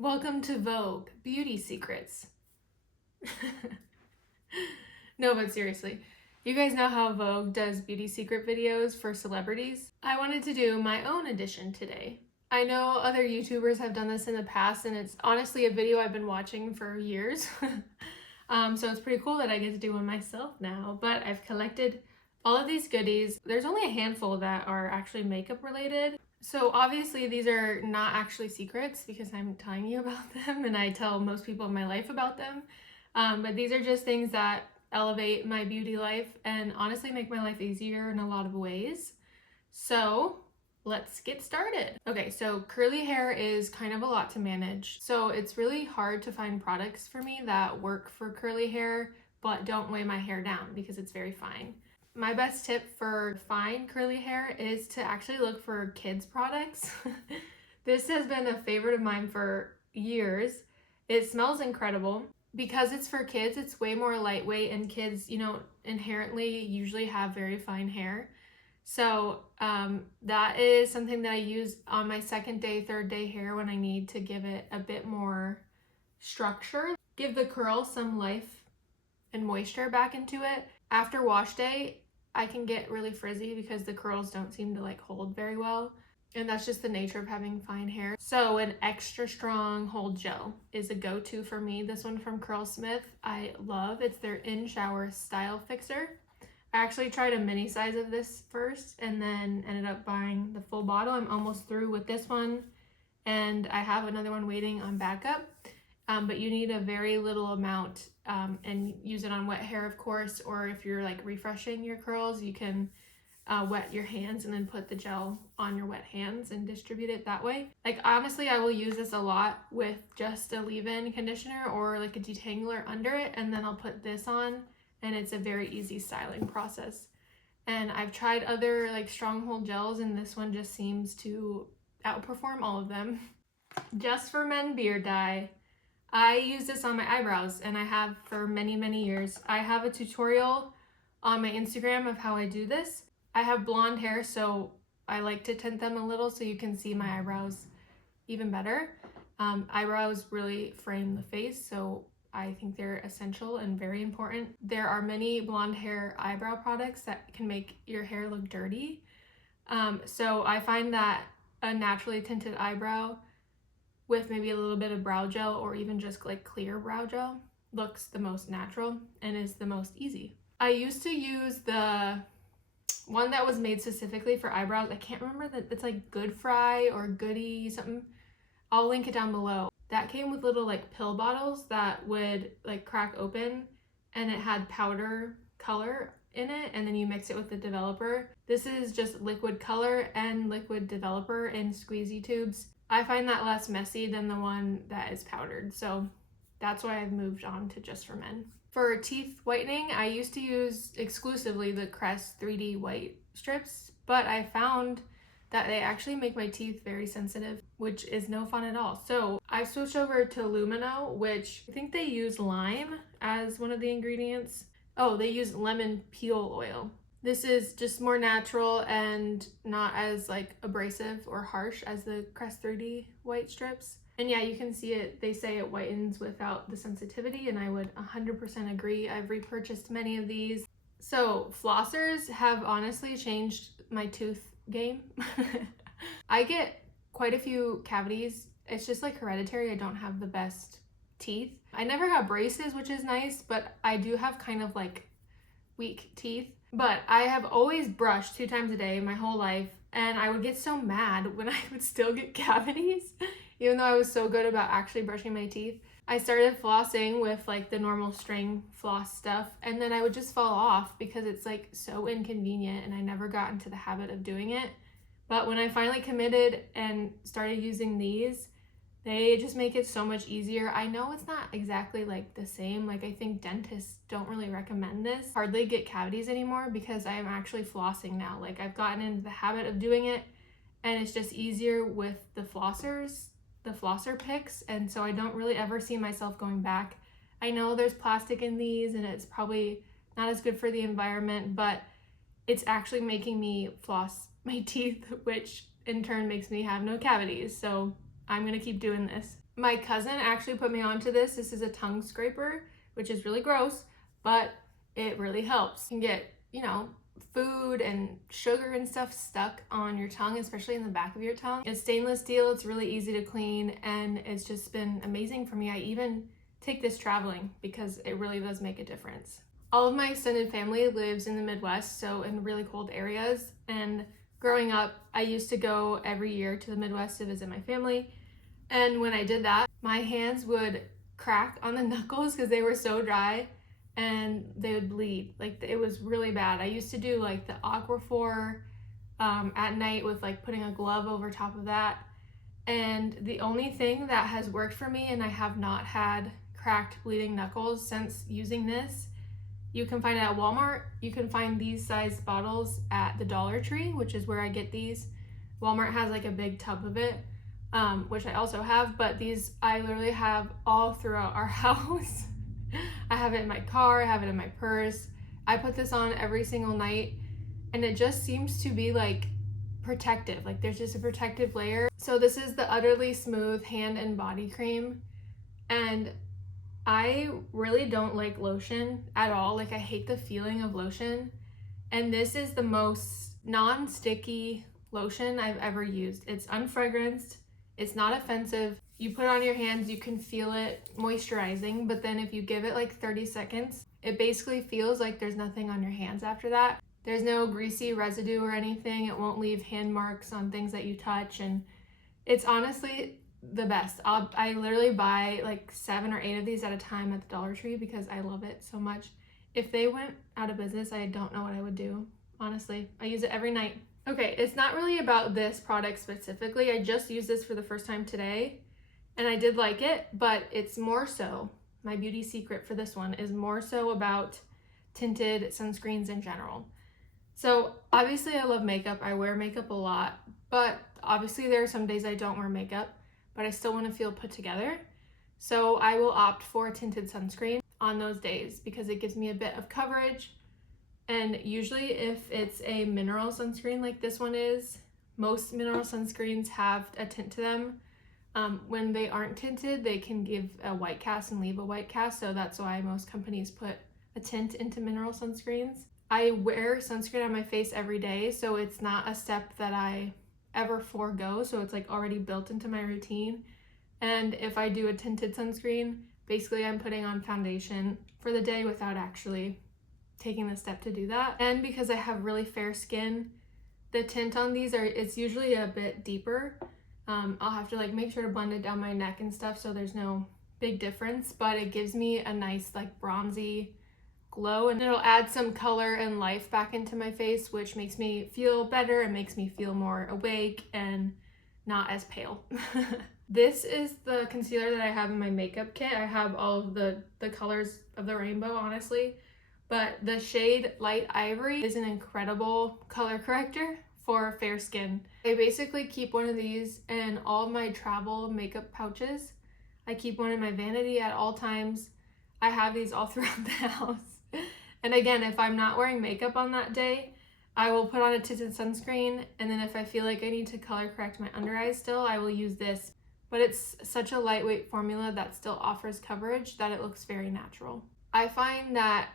Welcome to Vogue Beauty Secrets. No, but seriously, you guys know how Vogue does beauty secret videos for celebrities? I wanted to do my own edition today. I know other YouTubers have done this in the past, and it's honestly a video I've been watching for years. So it's pretty cool that I get to do one myself now, but I've collected all of these goodies. There's only a handful that are actually makeup related. So obviously these are not actually secrets because I'm telling you about them and I tell most people in my life about them. But these are just things that elevate my beauty life and honestly make my life easier in a lot of ways. So let's get started. Okay, so curly hair is kind of a lot to manage. So it's really hard to find products for me that work for curly hair but don't weigh my hair down because it's very fine. My best tip for fine curly hair is to actually look for kids products. This has been a favorite of mine for years. It smells incredible. Because it's for kids, it's way more lightweight, and kids, inherently usually have very fine hair. So that is something that I use on my second day, third day hair when I need to give it a bit more structure. Give the curl some life and moisture back into it. After wash day, I can get really frizzy because the curls don't seem to hold very well. And that's just the nature of having fine hair. So an extra strong hold gel is a go-to for me. This one from Curlsmith I love. It's their in-shower style fixer. I actually tried a mini size of this first and then ended up buying the full bottle. I'm almost through with this one and I have another one waiting on backup. But you need a very little amount and use it on wet hair, of course, or if you're refreshing your curls, you can wet your hands and then put the gel on your wet hands and distribute it that way. Honestly, I will use this a lot with just a leave-in conditioner or a detangler under it, and then I'll put this on, and it's a very easy styling process. And I've tried other stronghold gels, and this one just seems to outperform all of them. Just for Men beard dye. I use this on my eyebrows, and I have for many, many years. I have a tutorial on my Instagram of how I do this. I have blonde hair, so I like to tint them a little so you can see my eyebrows even better. Eyebrows really frame the face, so I think they're essential and very important. There are many blonde hair eyebrow products that can make your hair look dirty. So I find that a naturally tinted eyebrow with maybe a little bit of brow gel or even just clear brow gel looks the most natural and is the most easy. I used to use the one that was made specifically for eyebrows. I can't remember that it's Good Fry or Goody something. I'll link it down below. That came with little pill bottles that would crack open, and it had powder color in it, and then you mix it with the developer. This is just liquid color and liquid developer in squeezy tubes. I find that less messy than the one that is powdered, so that's why I've moved on to Just for Men. For teeth whitening, I used to use exclusively the Crest 3D white strips, but I found that they actually make my teeth very sensitive, which is no fun at all. So I switched over to Lumino, which I think they use lime as one of the ingredients. Oh, they use lemon peel oil. This is just more natural and not as abrasive or harsh as the Crest 3D white strips. And yeah, you can see it. They say it whitens without the sensitivity, and I would 100% agree. I've repurchased many of these. So flossers have honestly changed my tooth game. I get quite a few cavities. It's just hereditary. I don't have the best teeth. I never got braces, which is nice, but I do have kind of weak teeth. But I have always brushed 2 times a day my whole life, and I would get so mad when I would still get cavities. Even though I was so good about actually brushing my teeth. I started flossing with the normal string floss stuff, and then I would just fall off because it's so inconvenient, and I never got into the habit of doing it. But when I finally committed and started using these, they just make it so much easier. I know it's not exactly the same. I think dentists don't really recommend this. Hardly get cavities anymore because I am actually flossing now. I've gotten into the habit of doing it, and it's just easier with the flossers, the flosser picks, and so I don't really ever see myself going back. I know there's plastic in these and it's probably not as good for the environment, but it's actually making me floss my teeth, which in turn makes me have no cavities. So I'm gonna keep doing this. My cousin actually put me onto this. This is a tongue scraper, which is really gross, but it really helps. You can get, you know, food and sugar and stuff stuck on your tongue, especially in the back of your tongue. It's stainless steel, it's really easy to clean, and it's just been amazing for me. I even take this traveling because it really does make a difference. All of my extended family lives in the Midwest, so in really cold areas, and growing up, I used to go every year to the Midwest to visit my family, and when I did that, my hands would crack on the knuckles because they were so dry, and they would bleed. Like, it was really bad. I used to do like the Aquaphor at night with like putting a glove over top of that. And the only thing that has worked for me, and I have not had cracked bleeding knuckles since using this, you can find it at Walmart. You can find these size bottles at the Dollar Tree, which is where I get these. Walmart has like a big tub of it, which I also have, but these I literally have all throughout our house. I have it in my car, I have it in my purse. I put this on every single night, and it just seems to be like protective. Like, there's just a protective layer. So this is the Utterly Smooth Hand and Body Cream, and I really don't like lotion at all. Like, I hate the feeling of lotion, and this is the most non-sticky lotion I've ever used. It's unfragranced, it's not offensive. You put it on your hands, you can feel it moisturizing, but then if you give it like 30 seconds, it basically feels like there's nothing on your hands after that. There's no greasy residue or anything. It won't leave hand marks on things that you touch, and it's honestly the best. I literally buy like 7 or 8 of these at a time at the Dollar Tree because I love it so much. If they went out of business, I don't know what I would do. Honestly, I use it every night. Okay, it's not really about this product specifically. I just used this for the first time today, and I did like it, but it's more so, my beauty secret for this one is more so about tinted sunscreens in general. So obviously I love makeup. I wear makeup a lot, but obviously there are some days I don't wear makeup, but I still want to feel put together. So I will opt for a tinted sunscreen on those days because it gives me a bit of coverage. And usually if it's a mineral sunscreen like this one is, most mineral sunscreens have a tint to them. When they aren't tinted, they can give a white cast and leave a white cast, so that's why most companies put a tint into mineral sunscreens. I wear sunscreen on my face every day, so it's not a step that I ever forego, so it's like already built into my routine. And if I do a tinted sunscreen, basically I'm putting on foundation for the day without actually taking the step to do that. And because I have really fair skin, the tint on these it's usually a bit deeper. I'll have to like make sure to blend it down my neck and stuff so there's no big difference, but it gives me a nice like bronzy glow, and it'll add some color and life back into my face, which makes me feel better and makes me feel more awake and not as pale. This is the concealer that I have in my makeup kit. I have all of the colors of the rainbow, honestly, but the shade Light Ivory is an incredible color corrector for fair skin. I basically keep one of these in all of my travel makeup pouches. I keep one in my vanity at all times. I have these all throughout the house. And again, if I'm not wearing makeup on that day, I will put on a tinted sunscreen, and then if I feel like I need to color correct my under eyes still, I will use this. But it's such a lightweight formula that still offers coverage that it looks very natural. I find that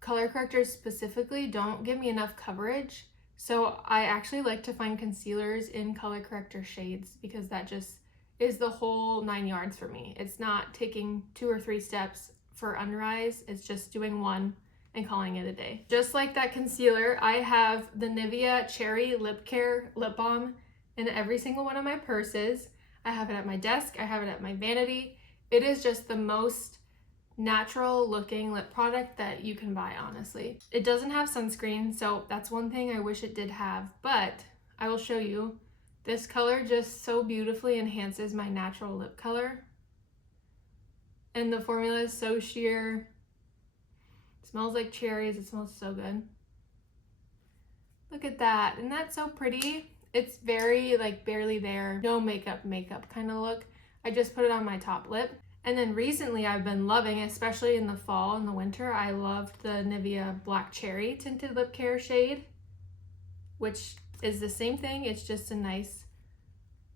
color correctors specifically don't give me enough coverage, so I actually like to find concealers in color corrector shades because that just is the whole 9 yards for me. It's not taking 2 or 3 steps for under eyes, it's just doing one and calling it a day. Just like that concealer, I have the Nivea Cherry Lip Care Lip Balm in every single one of my purses. I have it at my desk, I have it at my vanity. It is just the most natural looking lip product that you can buy, honestly. It doesn't have sunscreen, so that's one thing I wish it did have, but I will show you. This color just so beautifully enhances my natural lip color. And the formula is so sheer. It smells like cherries, it smells so good. Look at that, isn't that so pretty? It's very like barely there, no makeup kind of look. I just put it on my top lip. And then recently I've been loving, especially in the fall and the winter, I loved the Nivea Black Cherry Tinted Lip Care shade, which is the same thing, it's just a nice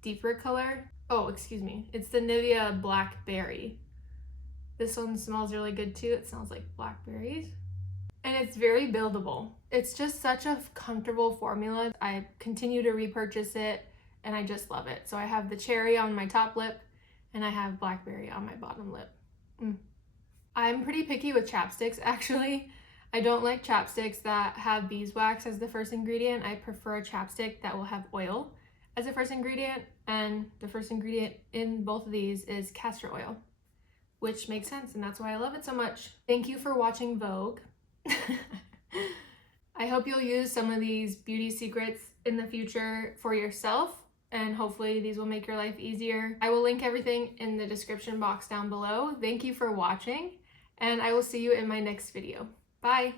deeper color. Oh, excuse me. It's the Nivea Blackberry. This one smells really good too. It smells like blackberries. And it's very buildable. It's just such a comfortable formula. I continue to repurchase it and I just love it. So I have the cherry on my top lip and I have blackberry on my bottom lip. I'm pretty picky with chapsticks actually. I don't like chapsticks that have beeswax as the first ingredient. I prefer a chapstick that will have oil as the first ingredient, and the first ingredient in both of these is castor oil, which makes sense, and that's why I love it so much. Thank you for watching Vogue. I hope you'll use some of these beauty secrets in the future for yourself, and hopefully these will make your life easier. I will link everything in the description box down below. Thank you for watching, and I will see you in my next video. Bye!